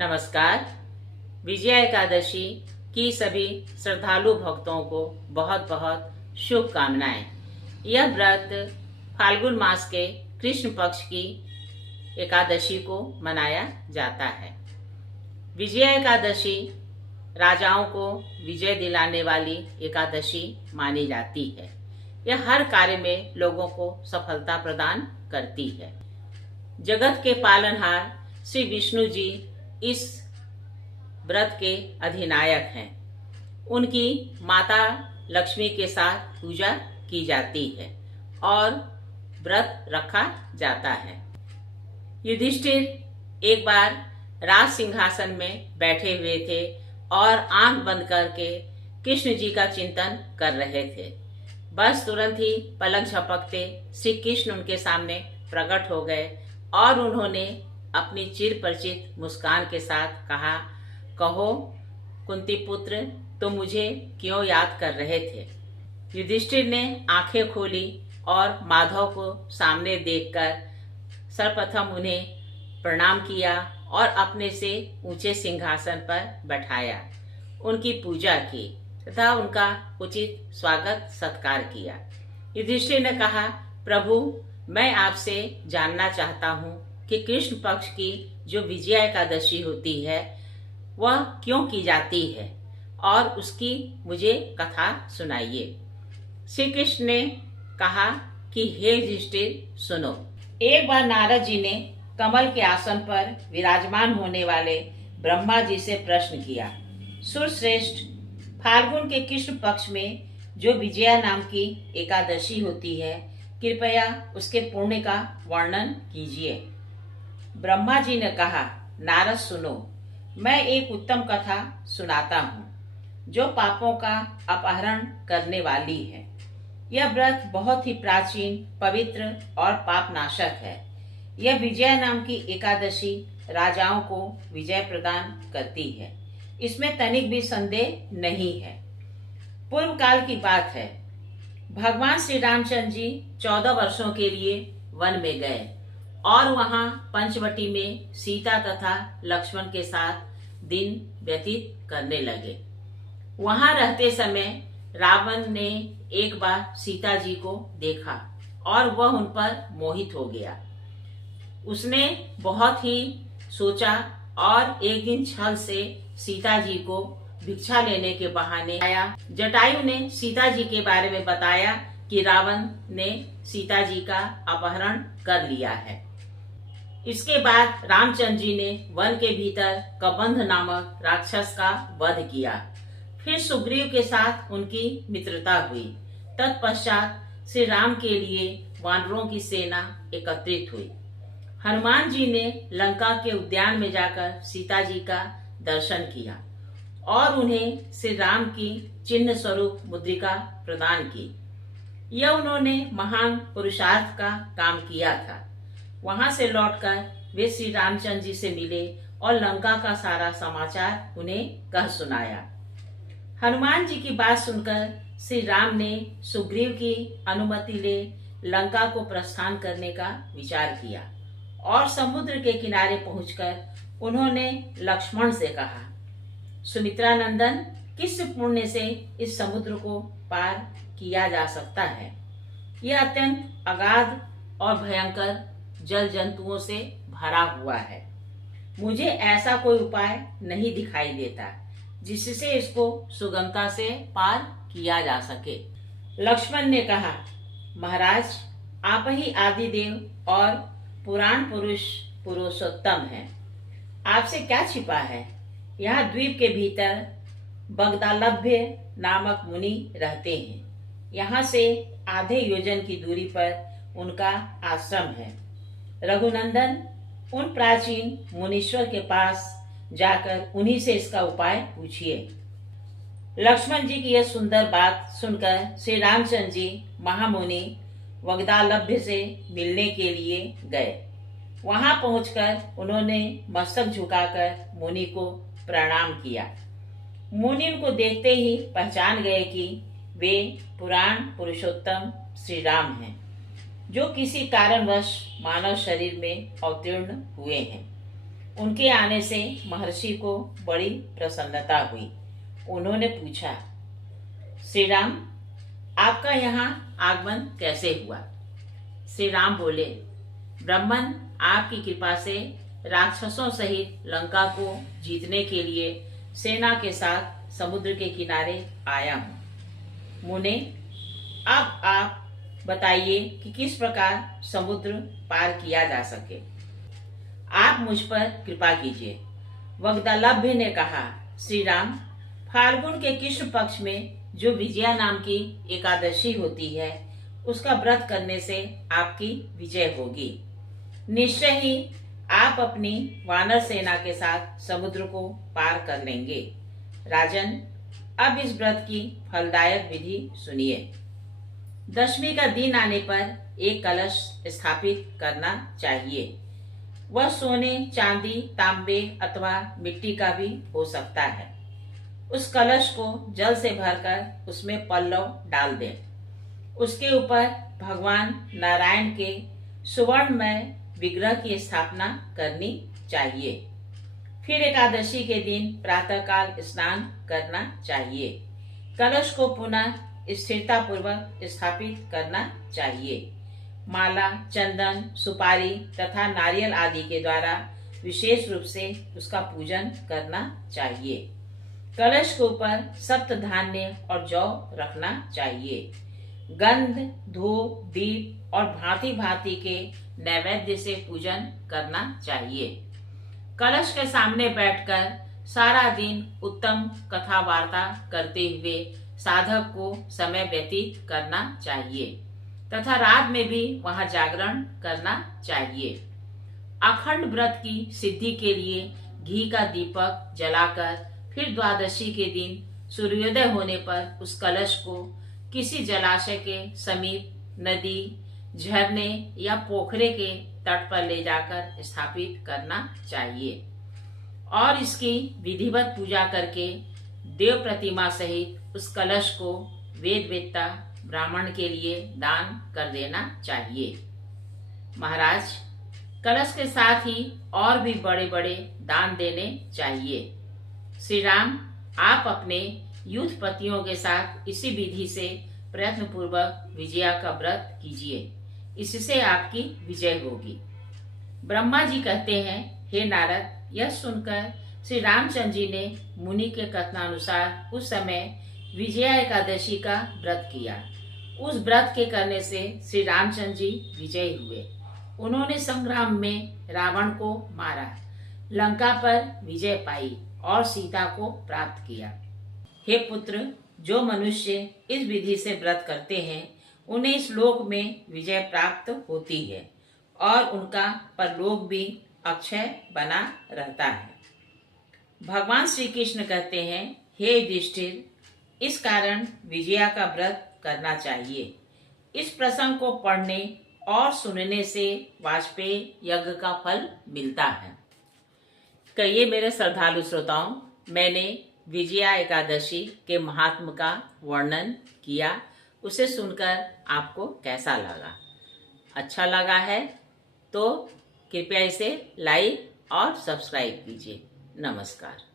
नमस्कार। विजया एकादशी की सभी श्रद्धालु भक्तों को बहुत बहुत शुभकामनाएं। यह व्रत फाल्गुन मास के कृष्ण पक्ष की एकादशी को मनाया जाता है। विजया एकादशी राजाओं को विजय दिलाने वाली एकादशी मानी जाती है। यह हर कार्य में लोगों को सफलता प्रदान करती है। जगत के पालनहार श्री विष्णु जी इस व्रत के अधिनायक हैं। उनकी माता लक्ष्मी के साथ पूजा की जाती है और व्रत रखा जाता है। युधिष्ठिर एक बार राज सिंहासन में बैठे हुए थे और आंख बंद करके कृष्ण जी का चिंतन कर रहे थे। बस तुरंत ही पलक झपकते श्री कृष्ण उनके सामने प्रकट हो गए और उन्होंने अपनी चिर परिचित मुस्कान के साथ कहा, कहो कुंती पुत्र, तो मुझे क्यों याद कर रहे थे। युधिष्ठिर ने आंखें खोली और माधव को सामने देखकर सर्वप्रथम उन्हें प्रणाम किया और अपने से ऊंचे सिंहासन पर बैठाया, उनकी पूजा की तथा उनका उचित स्वागत सत्कार किया। युधिष्ठिर ने कहा, प्रभु, मैं आपसे जानना चाहता हूँ कि कृष्ण पक्ष की जो विजया एकादशी होती है वह क्यों की जाती है और उसकी मुझे कथा सुनाइए। श्री कृष्ण ने कहा कि हे युधिष्ठिर, सुनो। एक बार नारद जी ने कमल के आसन पर विराजमान होने वाले ब्रह्मा जी से प्रश्न किया, सुरश्रेष्ठ, फाल्गुन के कृष्ण पक्ष में जो विजया नाम की एकादशी होती है, कृपया उसके पुण्य का वर्णन कीजिए। ब्रह्मा जी ने कहा, नारद सुनो, मैं एक उत्तम कथा सुनाता हूँ जो पापों का अपहरण करने वाली है। यह व्रत बहुत ही प्राचीन, पवित्र और पापनाशक है। यह विजया नाम की एकादशी राजाओं को विजय प्रदान करती है, इसमें तनिक भी संदेह नहीं है। पूर्व काल की बात है। भगवान श्री रामचंद्र जी 14 वर्षों के लिए वन में गए और वहां पंचवटी में सीता तथा लक्ष्मण के साथ दिन व्यतीत करने लगे। वहां रहते समय रावण ने एक बार सीता जी को देखा और वह उन पर मोहित हो गया। उसने बहुत ही सोचा और एक दिन छल से सीता जी को भिक्षा लेने के बहाने आया। जटायु ने सीता जी के बारे में बताया कि रावण ने सीता जी का अपहरण कर लिया है। इसके बाद रामचंद्र जी ने वन के भीतर कबंध नामक राक्षस का वध किया। फिर सुग्रीव के साथ उनकी मित्रता हुई। तत्पश्चात श्री राम के लिए वानरों की सेना एकत्रित हुई। हनुमान जी ने लंका के उद्यान में जाकर सीता जी का दर्शन किया और उन्हें श्री राम की चिन्ह स्वरूप मुद्रिका प्रदान की। यह उन्होंने महान पुरुषार्थ का काम किया था। वहां से लौटकर वे श्री रामचंद्र जी से मिले और लंका का सारा समाचार उन्हें कह सुनाया। हनुमान जी की बात सुनकर श्री राम ने सुग्रीव की अनुमति ले लंका को प्रस्थान करने का विचार किया और समुद्र के किनारे पहुंचकर उन्होंने लक्ष्मण से कहा, सुमित्रा नंदन, किस पुण्य से इस समुद्र को पार किया जा सकता है। यह अत्यंत अगाध और भयंकर जल जंतुओं से भरा हुआ है। मुझे ऐसा कोई उपाय नहीं दिखाई देता जिससे इसको सुगमता से पार किया जा सके। लक्ष्मण ने कहा, महाराज, आप ही आदि देव और पुराण पुरुष पुरुषोत्तम हैं। आपसे क्या छिपा है। यहाँ द्वीप के भीतर बगदालभ्य नामक मुनि रहते हैं। यहाँ से आधे योजन की दूरी पर उनका आश्रम है। रघुनंदन, उन प्राचीन मुनीश्वर के पास जाकर उन्हीं से इसका उपाय पूछिए। लक्ष्मण जी की यह सुंदर बात सुनकर श्री रामचंद्र जी महामुनि वगदालभ्य से मिलने के लिए गए। वहां पहुंचकर उन्होंने मस्तक झुकाकर मुनि को प्रणाम किया। मुनि उनको देखते ही पहचान गए कि वे पुराण पुरुषोत्तम श्री राम हैं, जो किसी कारणवश मानव शरीर में अवतीर्ण हुए हैं। उनके आने से महर्षि को बड़ी प्रसन्नता हुई। उन्होंने पूछा, श्री राम, आपका यहाँ आगमन कैसे हुआ? श्री राम बोले, ब्राह्मण, आपकी कृपा से राक्षसों सहित लंका को जीतने के लिए सेना के साथ समुद्र के किनारे आया हूँ। मुने, अब आप बताइए कि किस प्रकार समुद्र पार किया जा सके। आप मुझ पर कृपा कीजिए। वग्दलभ्य ने कहा, श्री राम, फाल्गुन के कृष्ण पक्ष में जो विजया नाम की एकादशी होती है, उसका व्रत करने से आपकी विजय होगी। निश्चय ही आप अपनी वानर सेना के साथ समुद्र को पार कर लेंगे। राजन, अब इस व्रत की फलदायक विधि सुनिए। दशमी का दिन आने पर एक कलश स्थापित करना चाहिए। वह सोने, चांदी, तांबे अथवा मिट्टी का भी हो सकता है। उस कलश को जल से भरकर उसमें पल्लव डाल दें। उसके ऊपर भगवान नारायण के सुवर्णमय विग्रह की स्थापना करनी चाहिए। फिर एकादशी के दिन प्रातःकाल स्नान करना चाहिए। कलश को पुनः स्थिरता पूर्वक स्थापित करना चाहिए। माला, चंदन, सुपारी तथा नारियल आदि के द्वारा विशेष रूप से उसका पूजन करना चाहिए। कलश के ऊपर सप्त धान्य और जौ रखना चाहिए। गंध, धूप, दीप और भांति भांति के नैवेद्य से पूजन करना चाहिए। कलश के सामने बैठकर सारा दिन उत्तम कथा वार्ता करते हुए साधक को समय व्यतीत करना चाहिए तथा रात में भी वहां जागरण करना चाहिए। अखंड व्रत की सिद्धि के लिए घी का दीपक जलाकर फिर द्वादशी के दिन सूर्योदय होने पर उस कलश को किसी जलाशय के समीप, नदी, झरने या पोखरे के तट पर ले जाकर स्थापित करना चाहिए और इसकी विधिवत पूजा करके देव प्रतिमा सहित उस कलश को वेदवेत्ता ब्राह्मण के लिए दान कर देना चाहिए। महाराज, कलश के साथ ही और भी बड़े बड़े दान देने चाहिए। श्री राम, आप अपने युद्धपतियों के साथ इसी विधि से प्रयत्न पूर्वक विजया का व्रत कीजिए। इससे आपकी विजय होगी। ब्रह्मा जी कहते हैं, हे नारद, यह सुनकर श्री रामचंद्र जी ने मुनि के कथनानुसार उस समय विजया एकादशी का व्रत किया। उस व्रत के करने से श्री रामचंद्र जी विजयी हुए। उन्होंने संग्राम में रावण को मारा, लंका पर विजय पाई और सीता को प्राप्त किया। हे पुत्र, जो मनुष्य इस विधि से व्रत करते हैं उन्हें इस लोक में विजय प्राप्त होती है और उनका परलोक भी अक्षय बना रहता है। भगवान श्री कृष्ण कहते हैं, हे युधिष्ठिर, इस कारण विजया का व्रत करना चाहिए। इस प्रसंग को पढ़ने और सुनने से वाजपेयी यज्ञ का फल मिलता है। कहिए मेरे श्रद्धालु श्रोताओं, मैंने विजया एकादशी के महात्म का वर्णन किया। उसे सुनकर आपको कैसा लगा? अच्छा लगा है तो कृपया इसे लाइक और सब्सक्राइब कीजिए। नमस्कार।